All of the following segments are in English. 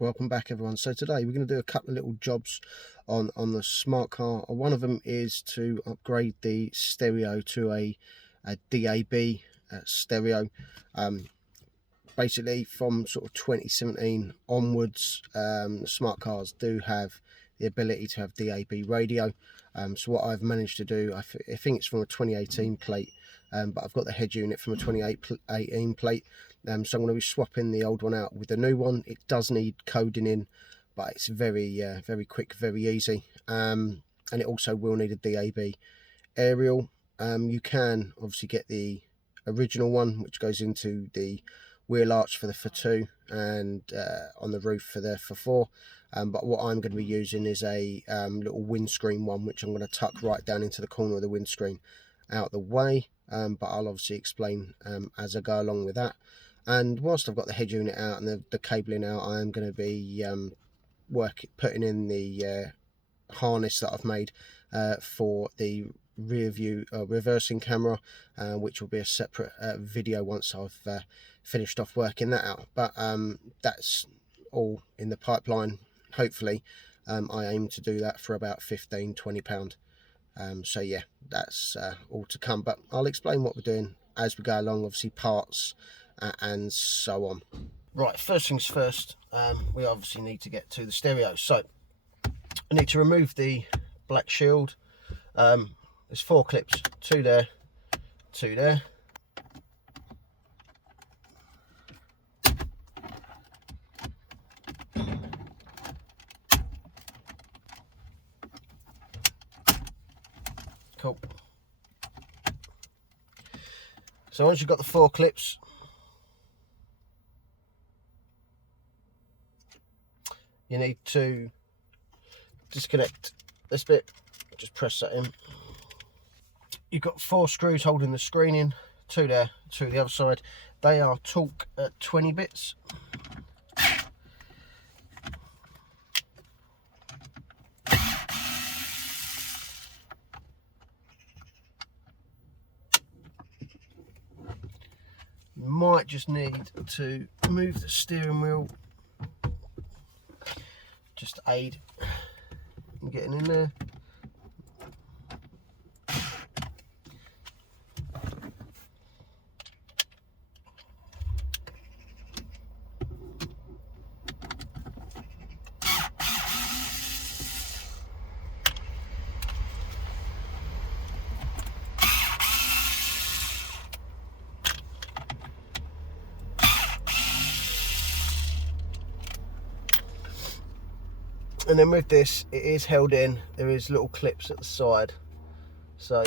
Welcome back, everyone. So today we're going to do a couple of little jobs on the smart car. One of them is to upgrade the stereo to a DAB stereo. Basically from sort of 2017 onwards, smart cars do have the ability to have DAB radio. So what I've managed to do, I think it's from a 2018 plate, but I've got the head unit from a 2018 plate. So I'm going to be swapping the old one out with the new one. It does need coding in, but it's very quick, very easy. And it also will need a DAB aerial. You can obviously get the original one, which goes into the wheel arch for the for2 and on the roof for the for4. But what I'm going to be using is a little windscreen one, which I'm going to tuck right down into the corner of the windscreen out the way. But I'll obviously explain as I go along with that. And whilst I've got the head unit out and the cabling out, I am going to be putting in the harness that I've made for the rear view reversing camera, which will be a separate video once I've finished off working that out. But that's all in the pipeline. Hopefully I aim to do that for about £15–20. So yeah, that's all to come, but I'll explain what we're doing as we go along, obviously parts and so on. Right, first things first, we obviously need to get to the stereo. So I need to remove the black shield. There's 4 clips, 2 there, 2 there. Cool. So once you've got the 4 clips, you need to disconnect this bit. Just press that in. You've got 4 screws holding the screen in, 2 there, 2 the other side. They are torque at 20 bits. You might just need to move the steering wheel just to aid in getting in there. And then with this, it is held in. There is little clips at the side. So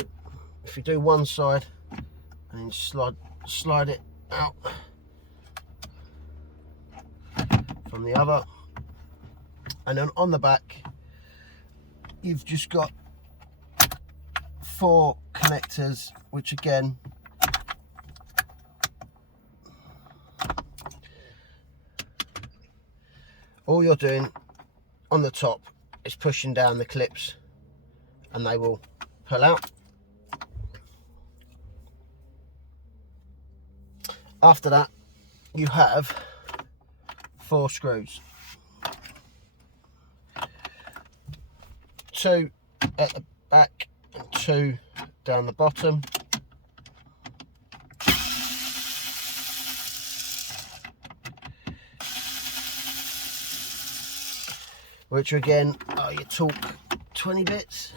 if you do one side and then slide it out from the other, and then on the back, you've just got 4 connectors, which again, all you're doing on the top is pushing down the clips and they will pull out. After that, you have 4 screws, 2 at the back and 2 down the bottom. Which again are your torque 20 bits.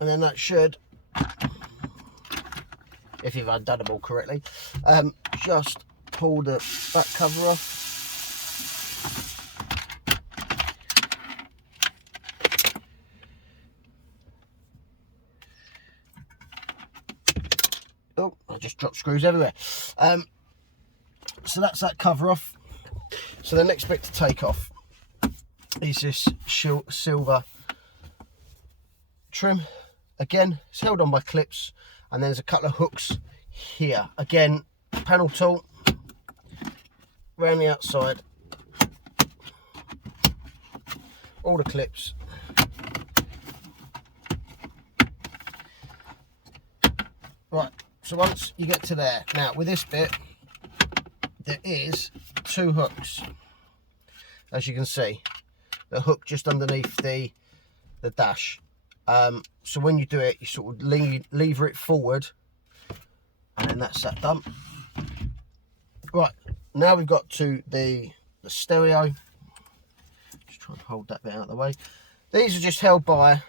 And then that should, if you've done them all correctly, just pull the back cover off. Oh, I just dropped screws everywhere. So that's that cover off. So the next bit to take off is this silver trim. Again, it's held on by clips, and there's a couple of hooks here. Again, panel tool around the outside, all the clips. Right, so once you get to there, now with this bit, there is 2 hooks. As you can see, the hook just underneath the dash. So when you do it, you sort of lever it forward, and then that's that done. Right, now we've got to the stereo. Just try and hold that bit out of the way. These are just held by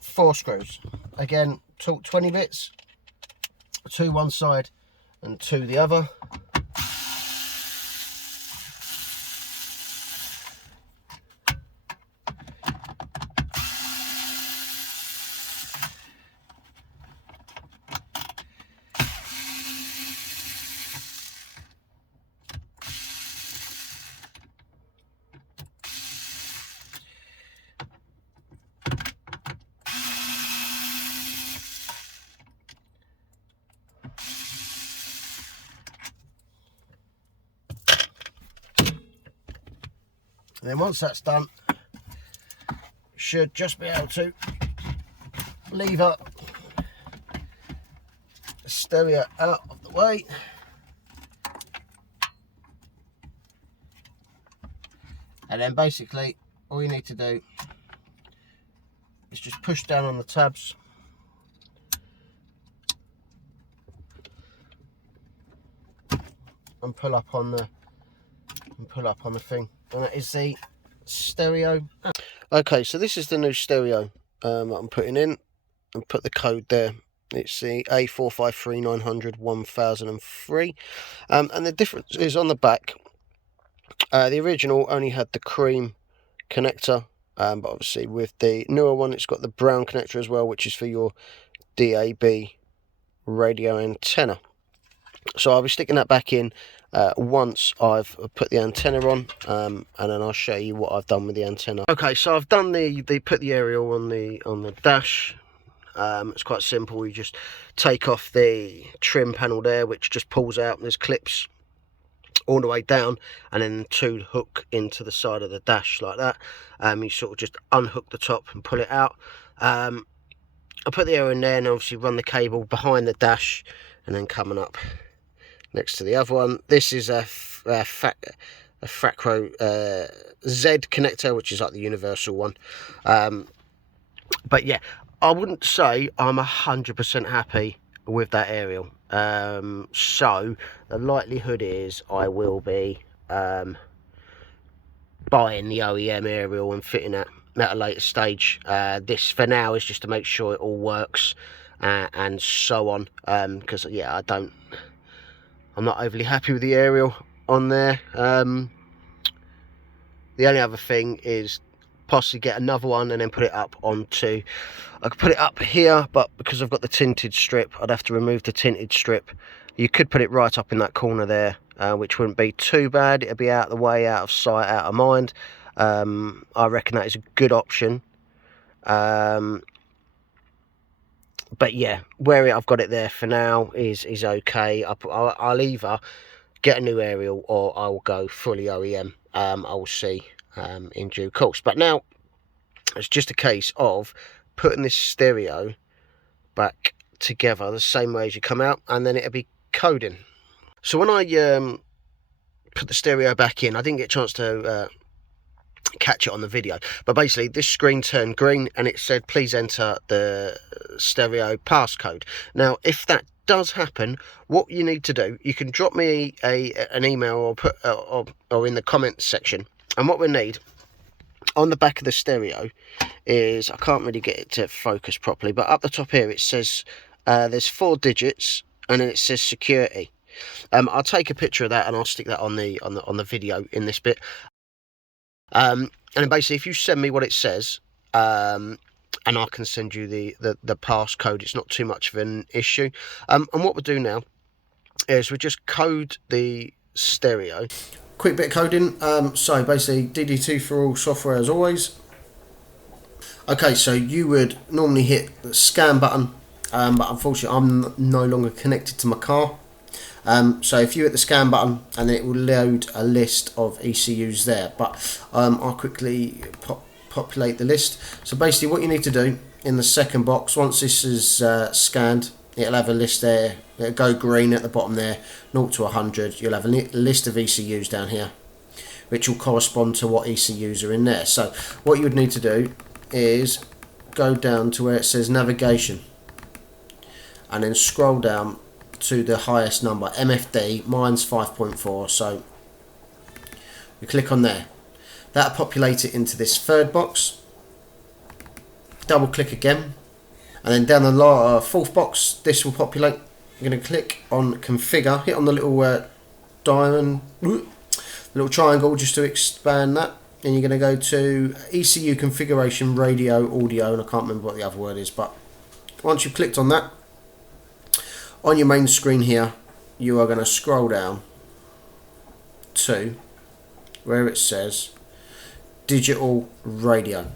4 screws. Again, 20 bits, 2 one side and 2 the other. And then once that's done, you should just be able to lever the stereo out of the way. And then basically all you need to do is just push down on the tabs and pull up on the thing. And that is the stereo. Okay, so this is the new stereo I'm putting in, and put the code there. It's the A453900-1003, and the difference is on the back. The original only had the cream connector, but obviously with the newer one, it's got the brown connector as well, which is for your DAB radio antenna. So I'll be sticking that back in once I've put the antenna on, and then I'll show you what I've done with the antenna. Okay, so I've done put the aerial on the dash. It's quite simple. You just take off the trim panel there, which just pulls out. There's clips all the way down, and then 2 hook into the side of the dash like that. You sort of just unhook the top and pull it out. I put the aerial in there, and obviously run the cable behind the dash, and then coming up next to the other one. This is a Fracro Z connector, which is like the universal one. But yeah, I wouldn't say I'm 100% happy with that aerial. So the likelihood is I will be buying the OEM aerial and fitting it at a later stage. This for now is just to make sure it all works and so on, because yeah, I'm not overly happy with the aerial on there. The only other thing is possibly get another one and then put it up onto, I could put it up here, but because I've got the tinted strip, I'd have to remove the tinted strip. You could put it right up in that corner there, which wouldn't be too bad. It'd be out of the way, out of sight, out of mind. I reckon that is a good option. But yeah, where I've got it there for now is okay. I'll either get a new aerial or I'll go fully OEM. I'll see in due course. But now it's just a case of putting this stereo back together the same way as you come out, and then it'll be coding. So when I put the stereo back in, I didn't get a chance to catch it on the video, but basically this screen turned green and it said please enter the stereo passcode. Now if that does happen, what you need to do, you can drop me an email or put or in the comments section, and what we need on the back of the stereo is, I can't really get it to focus properly, but up the top here it says there's 4 digits and then it says security. I'll take a picture of that and I'll stick that on the video in this bit. And then basically if you send me what it says, and I can send you the passcode, it's not too much of an issue. And what we'll do now is we'll just code the stereo. quick bit of coding. So basically DD2 for all software as always. Okay, so you would normally hit the scan button, but unfortunately I'm no longer connected to my car. So if you hit the scan button, and it will load a list of ECUs there, but I'll quickly populate the list. So basically what you need to do in the second box, once this is scanned, it'll have a list there. It'll go green at the bottom there, 0 to 100. You'll have a list of ECUs down here, which will correspond to what ECUs are in there. So what you would need to do is go down to where it says navigation, and then scroll down to the highest number, MFD. Mine's 5.4, so we click on there. That'll populate it into this third box. Double click again, and then down the fourth box, this will populate. You're going to click on configure, hit on the little diamond, little triangle, just to expand that, and you're going to go to ECU configuration, radio, audio, and I can't remember what the other word is, but once you've clicked on that, on your main screen here, you are going to scroll down to where it says digital radio.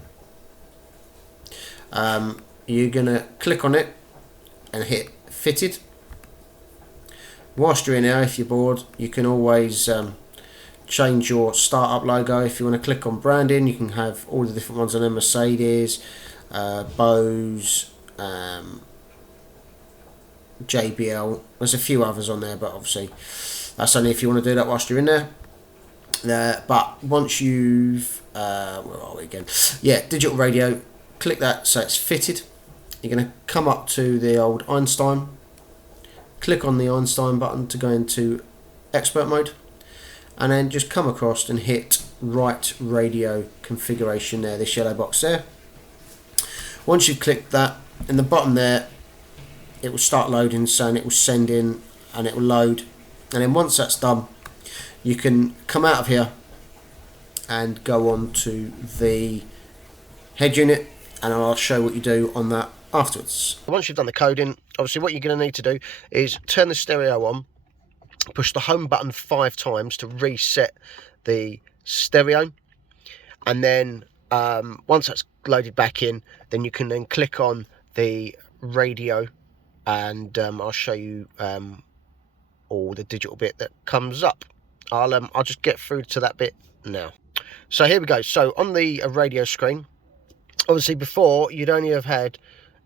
You're going to click on it and hit fitted. Whilst you're in there, if you're bored, you can always change your startup logo. If you want to click on branding, you can have all the different ones on there: Mercedes, Bose, JBL. There's a few others on there, but obviously that's only if you want to do that whilst you're in there. But once you've where are we again? Yeah, digital radio. Click that so it's fitted. You're going to come up to the old Einstein. Click on the Einstein button to go into expert mode, and then just come across and hit write radio configuration there, this yellow box there. Once you've clicked that, in the bottom there, it will start loading, saying it will send in and it will load, and then once that's done, you can come out of here and go on to the head unit, and I'll show what you do on that afterwards. Once you've done the coding, obviously what you're going to need to do is turn the stereo on, push the home button 5 times to reset the stereo, and then once that's loaded back in, then you can then click on the radio, and I'll show you all the digital bit that comes up. I'll just get through to that bit now. So here we go. So on the radio screen, obviously before you'd only have had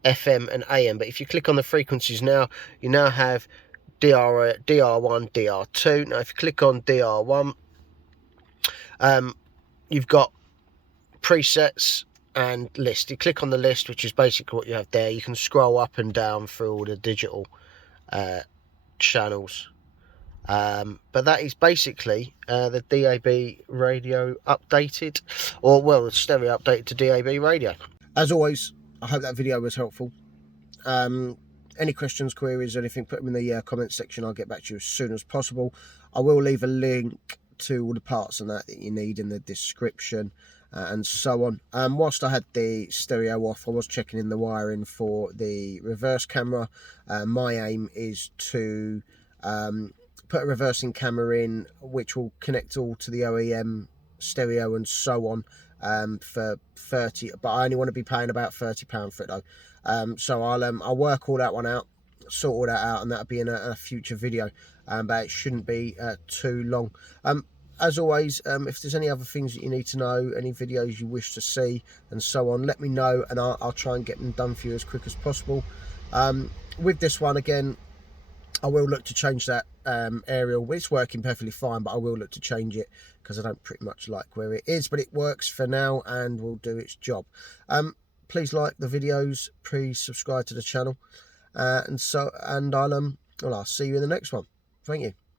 FM and AM, but if you click on the frequencies now, you now have DR1, DR2. Now if you click on DR1, you've got presets and list. You click on the list, which is basically what you have there. You can scroll up and down through all the digital channels, but that is basically the DAB radio updated, or well, the stereo updated to DAB radio. As always, I hope that video was helpful. Any questions, queries, anything, put them in the comments section. I'll get back to you as soon as possible. I will leave a link to all the parts and that you need in the description, and so on. Whilst I had the stereo off, I was checking in the wiring for the reverse camera. My aim is to put a reversing camera in, which will connect all to the OEM stereo and so on, for 30, but I only want to be paying about £30 for it though. So I'll work all that one out, sort all that out, and that'll be in a future video, but it shouldn't be too long. As always, if there's any other things that you need to know, any videos you wish to see and so on, let me know, and I'll try and get them done for you as quick as possible. With this one, again, I will look to change that aerial. It's working perfectly fine, but I will look to change it because I don't pretty much like where it is, but it works for now and will do its job. Please like the videos, please subscribe to the channel, and I'll see you in the next one. Thank you.